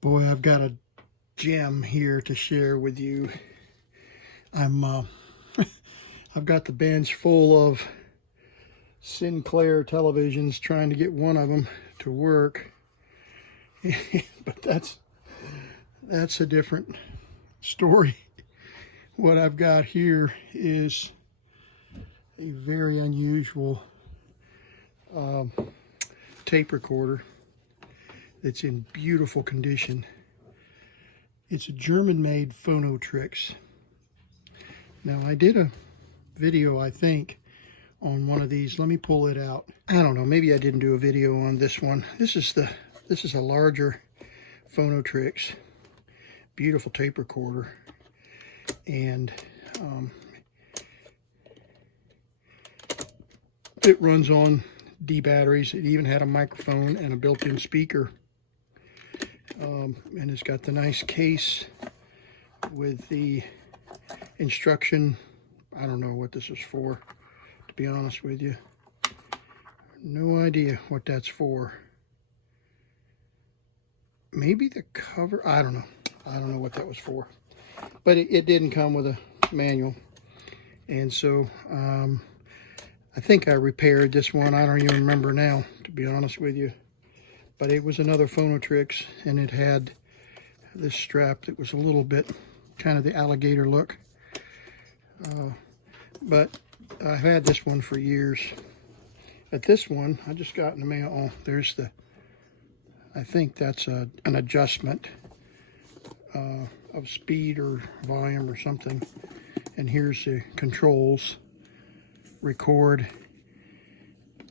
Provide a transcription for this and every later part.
Boy, I've got a gem here to share with you. I've got the bench full of Sinclair televisions, trying to get one of them to work. But that's a different story. What I've got here is a very unusual tape recorder that's in beautiful condition. It's a German-made PhonoTrix. Now, I did a video, I think, on one of these. Let me pull it out. I don't know, maybe I didn't do a video on this one. This is a larger PhonoTrix. Beautiful tape recorder. And it runs on D batteries. It even had a microphone and a built-in speaker. And it's got the nice case with the instruction. I don't know what this is for, to be honest with you. No idea what that's for. Maybe the cover, I don't know. I don't know what that was for. But it didn't come with a manual. And so I think I repaired this one. I don't even remember now, to be honest with you. But it was another PhonoTrix, and it had this strap that was a little bit kind of the alligator look. But I've had this one for years. But this one, I just got in the mail. Oh, there's the, I think that's an adjustment of speed or volume or something. And here's the controls. Record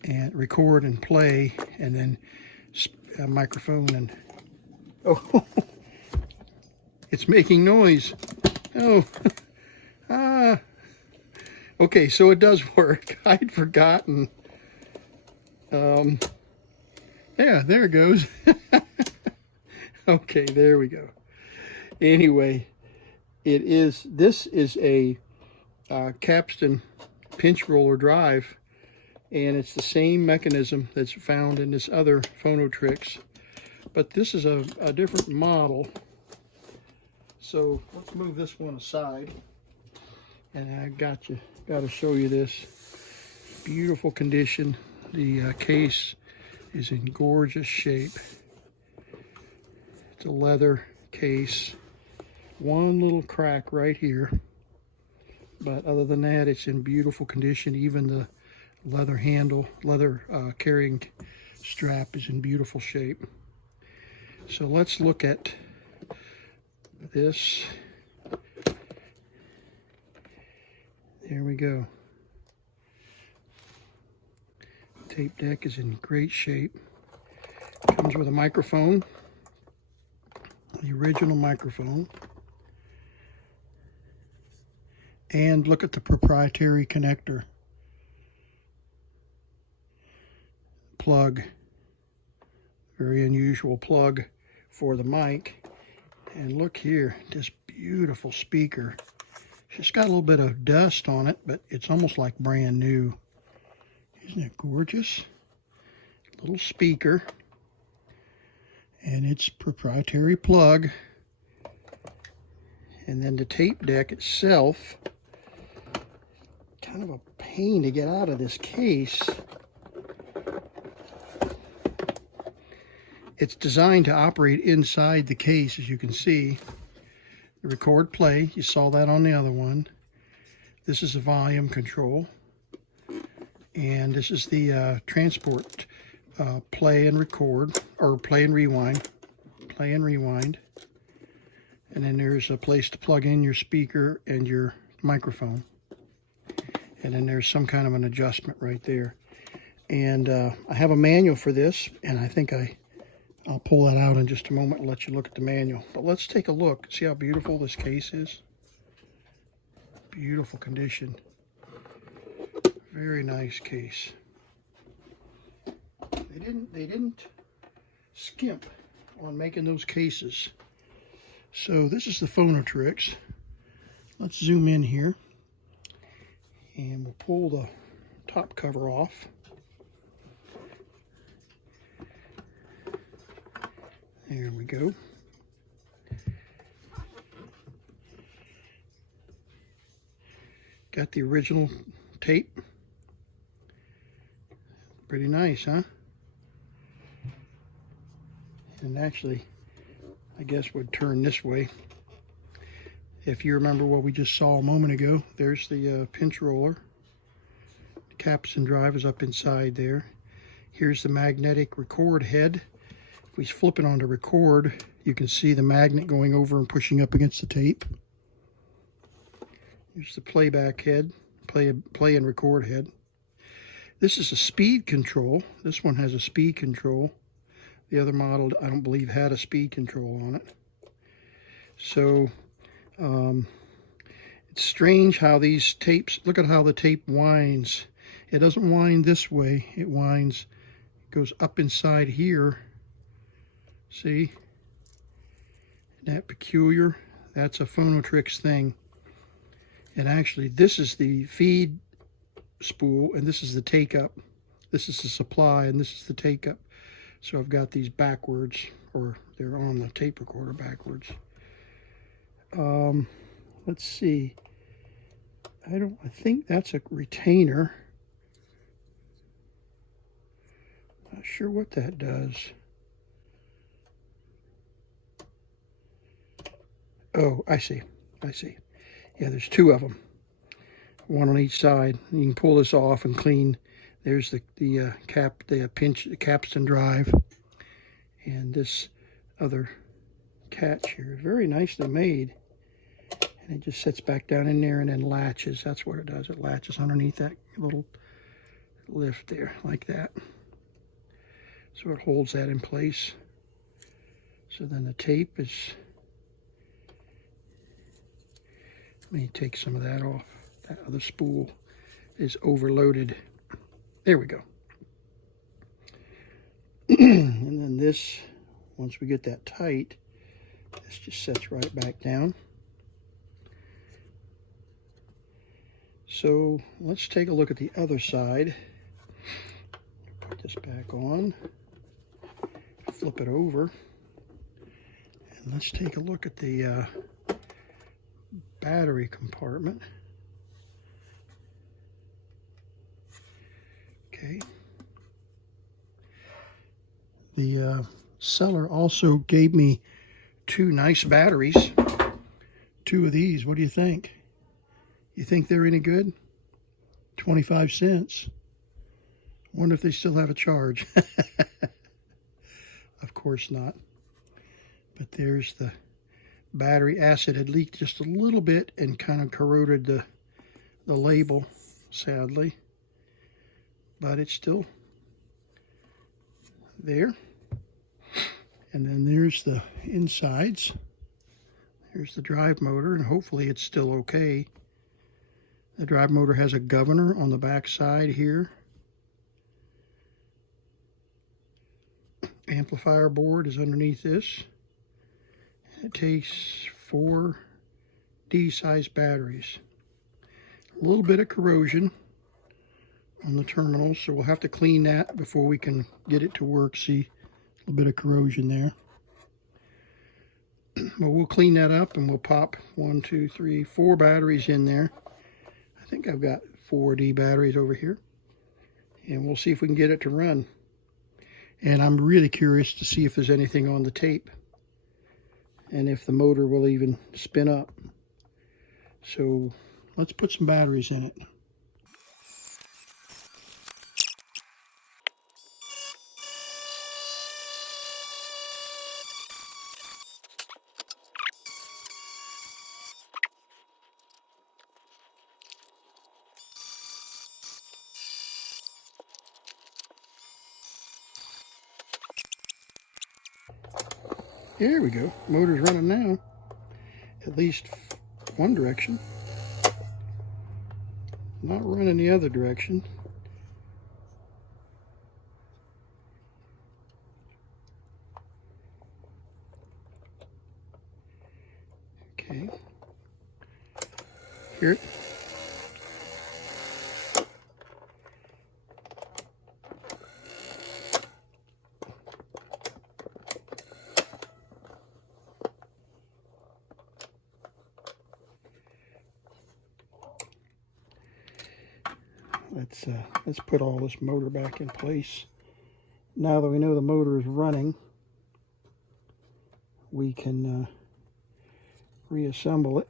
and play, and then a microphone, and oh, it's making noise. Oh, okay, so it does work. I'd forgotten. Yeah, there it goes. Okay, there we go. Anyway, this is a capstan pinch roller drive, and it's the same mechanism that's found in this other PhonoTrix, but this is a different model. So let's move this one aside, and I got to show you this. Beautiful condition. The case is in gorgeous shape. It's a leather case. One little crack right here, but other than that, it's in beautiful condition. Even the leather handle, carrying strap is in beautiful shape. So let's look at this. There we go. Tape deck is in great shape. Comes with a microphone, the original microphone. And look at the proprietary connector. Plug. Very unusual plug for the mic. And look here, this beautiful speaker. It's got a little bit of dust on it, but it's almost like brand new. Isn't it gorgeous? Little speaker. And it's proprietary plug. And then the tape deck itself, kind of a pain to get out of this case. It's designed to operate inside the case, as you can see. The record play, you saw that on the other one. This is the volume control. And this is the transport play and record, or play and rewind. Play and rewind. And then there's a place to plug in your speaker and your microphone. And then there's some kind of an adjustment right there. And I have a manual for this, and I think I'll pull that out in just a moment and let you look at the manual. But let's take a look. See how beautiful this case is? Beautiful condition. Very nice case. They didn't skimp on making those cases. So this is the PhonoTrix. Let's zoom in here, and we'll pull the top cover off. There we go. got the original tape. Pretty nice, huh? And actually, I guess would turn this way. If you remember what we just saw a moment ago, there's the pinch roller. The capstan drive is up inside there. Here's the magnetic record head. If we flip it onto record, you can see the magnet going over and pushing up against the tape. Here's the playback head, play and record head. This is a speed control. This one has a speed control. The other model, I don't believe, had a speed control on it. So, it's strange how these tapes, look at how the tape winds. It doesn't wind this way. It winds, goes up inside here. See? Isn't that peculiar? That's a PhonoTrix thing. And actually, this is the feed spool, and this is the take-up. This is the supply, and this is the take-up. So I've got these backwards, or they're on the tape recorder backwards. Let's see. I think that's a retainer. Not sure what that does. Oh, I see. Yeah, there's two of them. One on each side. You can pull this off and clean. There's the capstan drive, and this other catch here. Very nicely made. And it just sits back down in there and then latches. That's what it does. It latches underneath that little lift there, like that. So it holds that in place. So then the tape is, let me take some of that off. That other spool is overloaded. There we go. And then this, once we get that tight, this just sets right back down. So let's take a look at the other side. Put this back on, flip it over, and let's take a look at the battery compartment. Okay. The seller also gave me two nice batteries. Two of these. What do you think? You think they're any good? 25 cents. Wonder if they still have a charge. Of course not. But there's the battery. Acid had leaked just a little bit and kind of corroded the label, sadly. But it's still there. And then there's the insides. There's the drive motor, and hopefully it's still okay. The drive motor has a governor on the back side here. Amplifier board is underneath this. It takes 4 D-size batteries. A little bit of corrosion on the terminals, so we'll have to clean that before we can get it to work. See, a little bit of corrosion there. But we'll clean that up and we'll pop 1, 2, 3, 4 batteries in there. I think I've got 4 D batteries over here. And we'll see if we can get it to run. And I'm really curious to see if there's anything on the tape and if the motor will even spin up. So let's put some batteries in it. Here we go. Motor's running now. At least one direction. Not running the other direction. Okay. Hear it? let's put all this motor back in place. Now that we know the motor is running, we can reassemble it.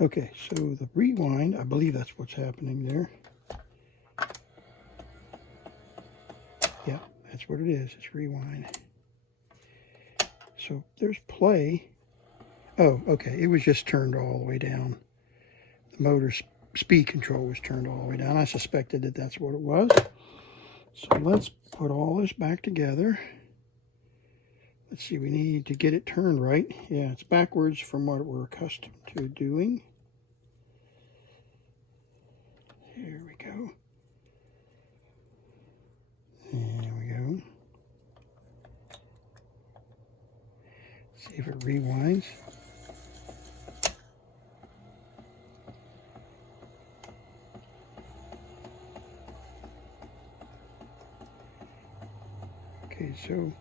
Okay, so the rewind, I believe that's what's happening there. Yeah, that's what it is. It's rewind. So there's play. Oh, okay. It was just turned all the way down. The motor's speed control was turned all the way down. I suspected that that's what it was. So let's put all this back together. Let's see, we need to get it turned right. Yeah, it's backwards from what we're accustomed to doing. Here we go. There we go. See if it rewinds. Okay, so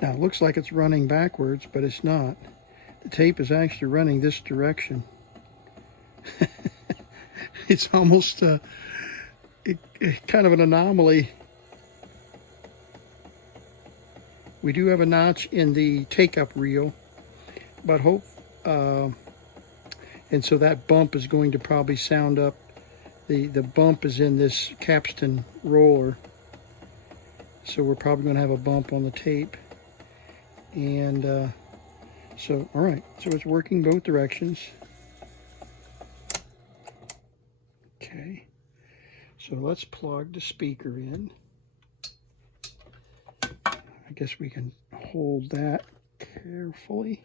now it looks like it's running backwards, but it's not. The tape is actually running this direction. It's almost kind of an anomaly. We do have a notch in the take-up reel, but and so that bump is going to probably sound up. The bump is in this capstan roller, so we're probably going to have a bump on the tape. And so, all right, so it's working both directions. Okay, so let's plug the speaker in. I guess we can hold that carefully.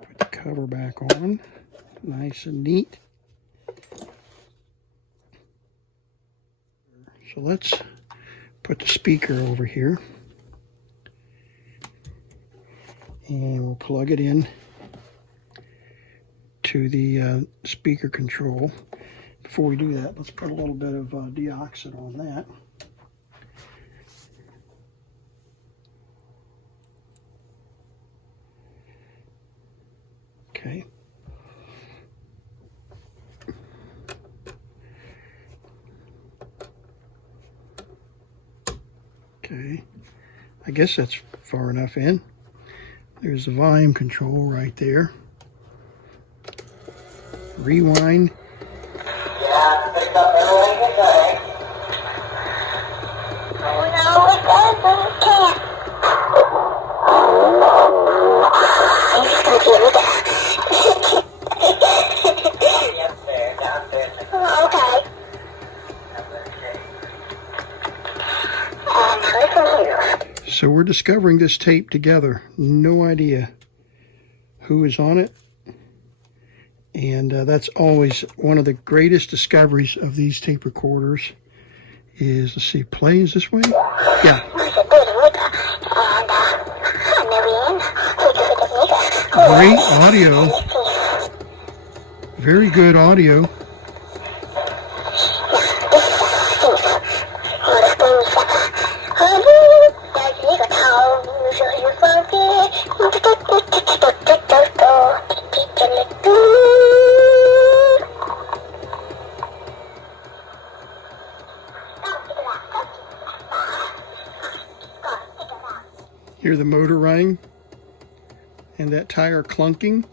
Put the cover back on, nice and neat. So let's put the speaker over here, and we'll plug it in to the speaker control. Before we do that, let's put a little bit of deoxit on that. Okay. Okay, I guess that's far enough in. There's the volume control right there. Rewind. So we're discovering this tape together. No idea who is on it. And that's always one of the greatest discoveries of these tape recorders is, let's see, play is this way? Yeah. Great audio. Very good audio. Hear the motor running and that tire clunking.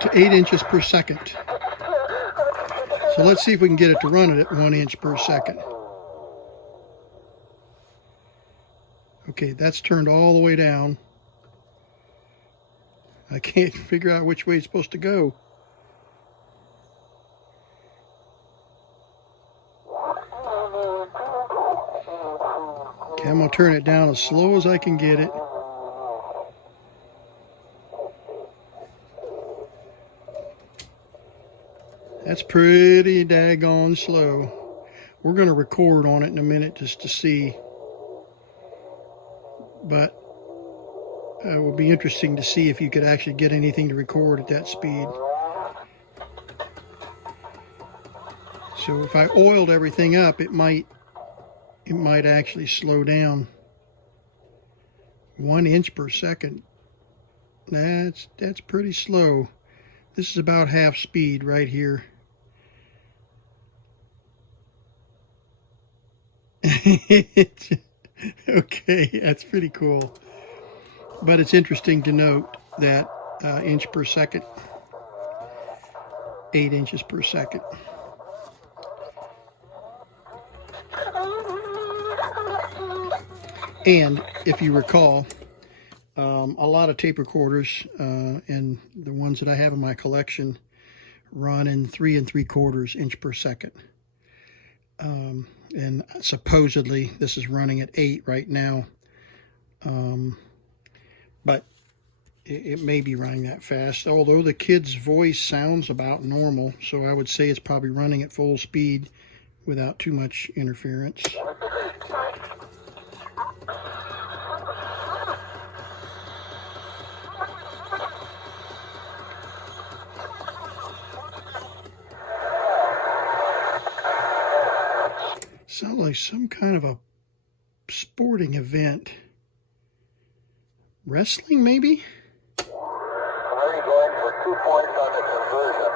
To 8 inches per second. So let's see if we can get it to run it at 1 inch per second. Okay, that's turned all the way down. I can't figure out which way it's supposed to go. Okay, I'm going to turn it down as slow as I can get it. That's pretty daggone slow. We're going to record on it in a minute just to see. But it will be interesting to see if you could actually get anything to record at that speed. So if I oiled everything up, it might actually slow down. 1 inch per second. That's pretty slow. This is about half speed right here. Okay, that's pretty cool. But it's interesting to note that inch per second, 8 inches per second. And if you recall, a lot of tape recorders, and the ones that I have in my collection, run in 3 3/4 inch per second. And supposedly this is running at 8 right now. But it may be running that fast, although the kid's voice sounds about normal, so I would say it's probably running at full speed without too much interference. Sounds like some kind of a sporting event. Wrestling, maybe? We're going for 2 points on the conversion.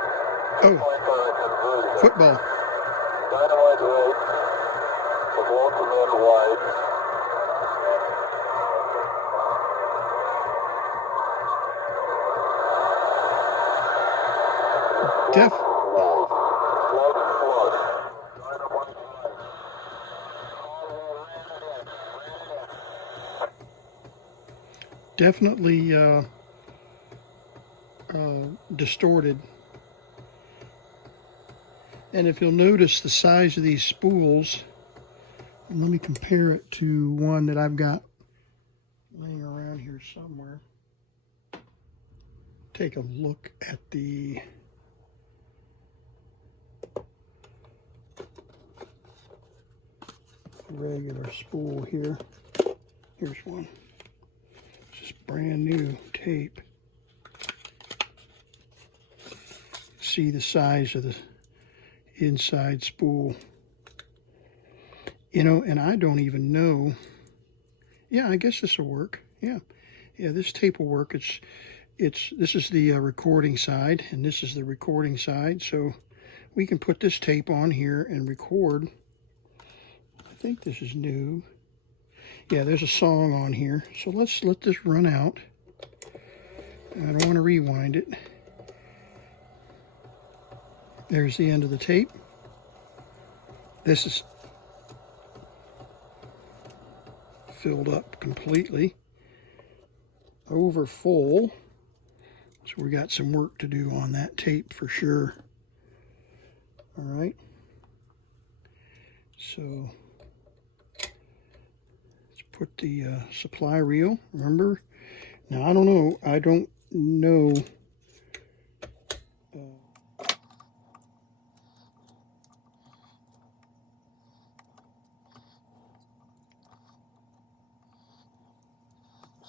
2 points on the conversion. Football. Dynamite right. The ball to man wide. Definitely distorted. And if you'll notice the size of these spools, and let me compare it to one that I've got laying around here somewhere. Take a look at the regular spool here. Here's one. Just brand new tape. See the size of the inside spool. You know, and I don't even know. Yeah, I guess this will work. Yeah, this tape will work. This is the recording side, and this is the recording side. So we can put this tape on here and record. I think this is new. Yeah, there's a song on here. So let's let this run out. I don't want to rewind it. There's the end of the tape. This is filled up completely, over full. So we got some work to do on that tape for sure. All right. So let's put the supply reel. Remember, now I don't know.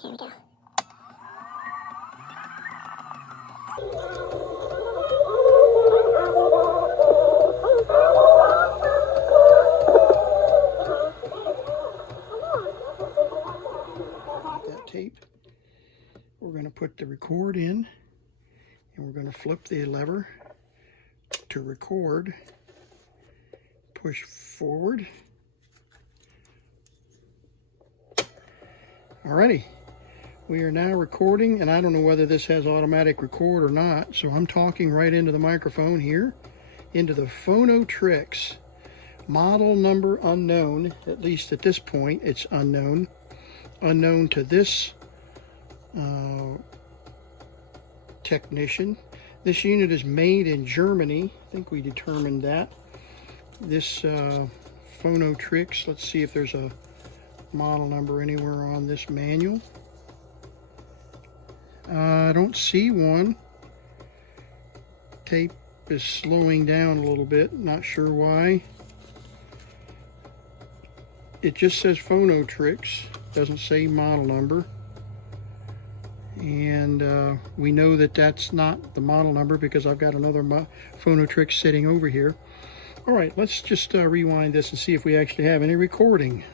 Here we go. That tape. We're going to put the record in, and we're going to flip the lever to record. Push forward. Alrighty. We are now recording, and I don't know whether this has automatic record or not, so I'm talking right into the microphone here, into the PhonoTrix. Model number unknown, at least at this point it's unknown. unknown to this technician. This unit is made in Germany. I think we determined that. This PhonoTrix, let's see if there's a model number anywhere on this manual. I don't see one. Tape is slowing down a little bit, not sure why. It just says PhonoTrix, doesn't say model number. And we know that that's not the model number because I've got another PhonoTrix sitting over here. All right, let's just rewind this and see if we actually have any recording.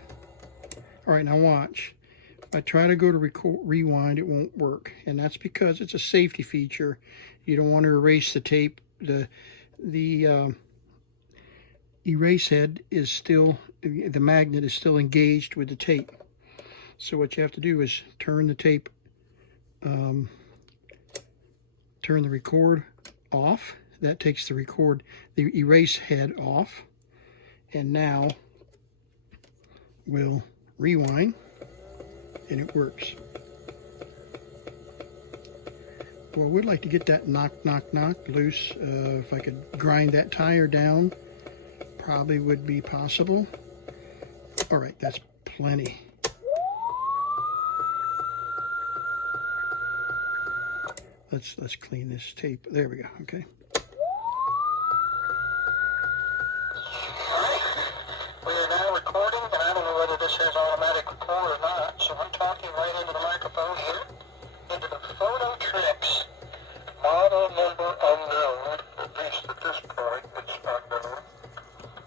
All right, now watch. If I try to go to rewind, it won't work. And that's because it's a safety feature. You don't want to erase the tape. The erase head is still, the magnet is still engaged with the tape. So what you have to do is turn the tape, turn the record off. That takes the erase head off. And now we'll rewind, and it works. Well, we'd like to get that knock loose. If I could grind that tire down, probably would be possible. All right, that's plenty. Let's clean this tape. There we go. Okay. We are now recording, and I don't know whether this has automatic record or not, so I'm talking right into the microphone here, into the PhonoTrix, model number unknown, at least at this point it's unknown,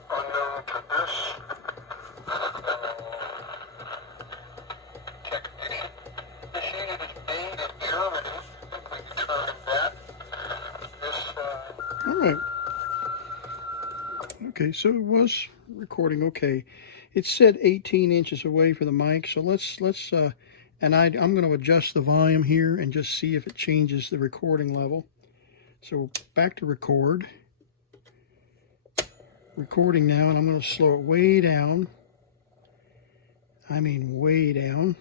unknown to this technician. This unit is made in Germany, I think we determined that. All right. Okay, so it was recording okay. It said 18 inches away from the mic, so let's and I'm going to adjust the volume here and just see if it changes the recording level. So back to record. Recording now, and I'm going to slow it way down. I mean way down.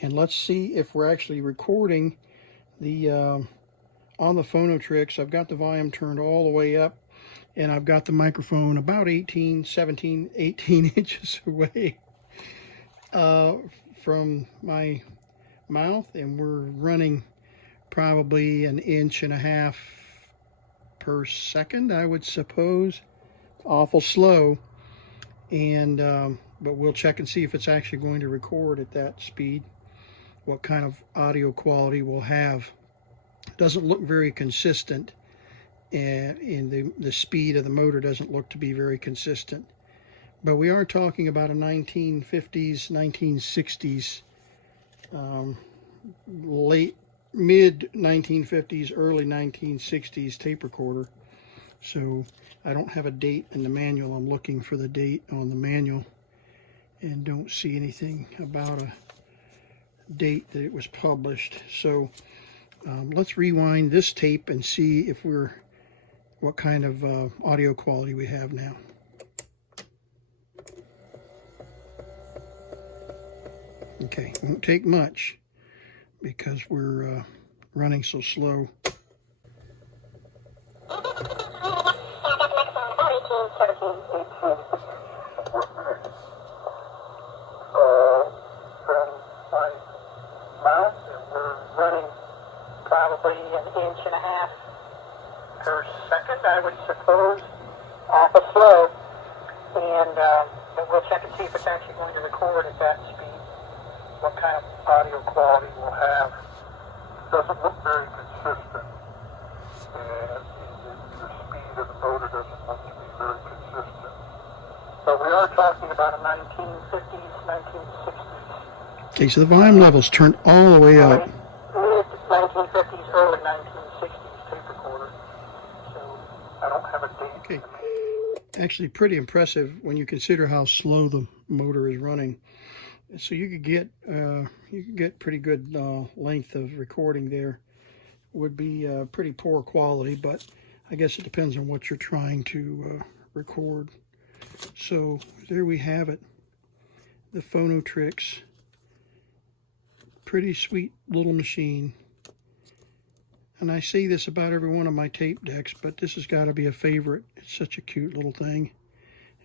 And let's see if we're actually recording the on the PhonoTrix. I've got the volume turned all the way up, and I've got the microphone about 18 inches away from my mouth, and we're running probably 1.5 inches per second, I would suppose. Awful slow, and but we'll check and see if it's actually going to record at that speed, what kind of audio quality we'll have. It doesn't look very consistent, and the speed of the motor doesn't look to be very consistent. But we are talking about a 1950s, 1960s, mid 1950s, early 1960s tape recorder. So I don't have a date in the manual. I'm looking for the date on the manual and don't see anything about a date that it was published. So let's rewind this tape and see if what kind of audio quality we have now. Okay, won't take much because we're running so slow. From my mouth, we're running probably 1.5 inches per second, I would suppose, awful slow. And but we'll check and see if it's actually going to record at that speed, what kind of audio quality we'll have. Doesn't look very consistent, and the speed of the motor doesn't look to be very consistent. So we are talking about a 1950s, 1960s. Okay, so the volume level's turned all the way up. Mid 1950s, early 1960s tape recorder. So I don't have a date. Okay, actually pretty impressive when you consider how slow the motor is running. So you could get pretty good length of recording there. Would be pretty poor quality, but I guess it depends on what you're trying to record. So there we have it, the PhonoTrix pretty sweet little machine. And I see this about every one of my tape decks, but this has got to be a favorite. It's such a cute little thing.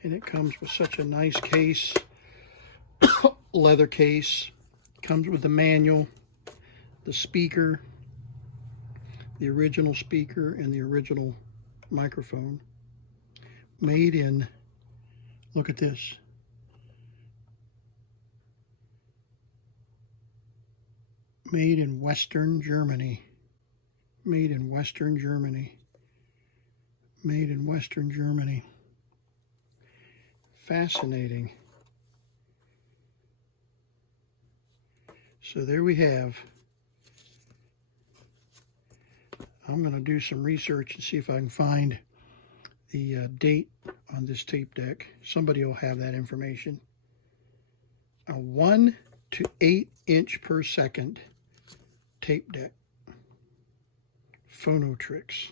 And it comes with such a nice case, leather case. Comes with the manual, the speaker, the original speaker, and the original microphone. Made in, look at this. Made in Western Germany. Made in Western Germany. Made in Western Germany. Fascinating. So there we have. I'm going to do some research and see if I can find the date on this tape deck. Somebody will have that information. A 1 to 8 inch per second tape deck. PhonoTrix.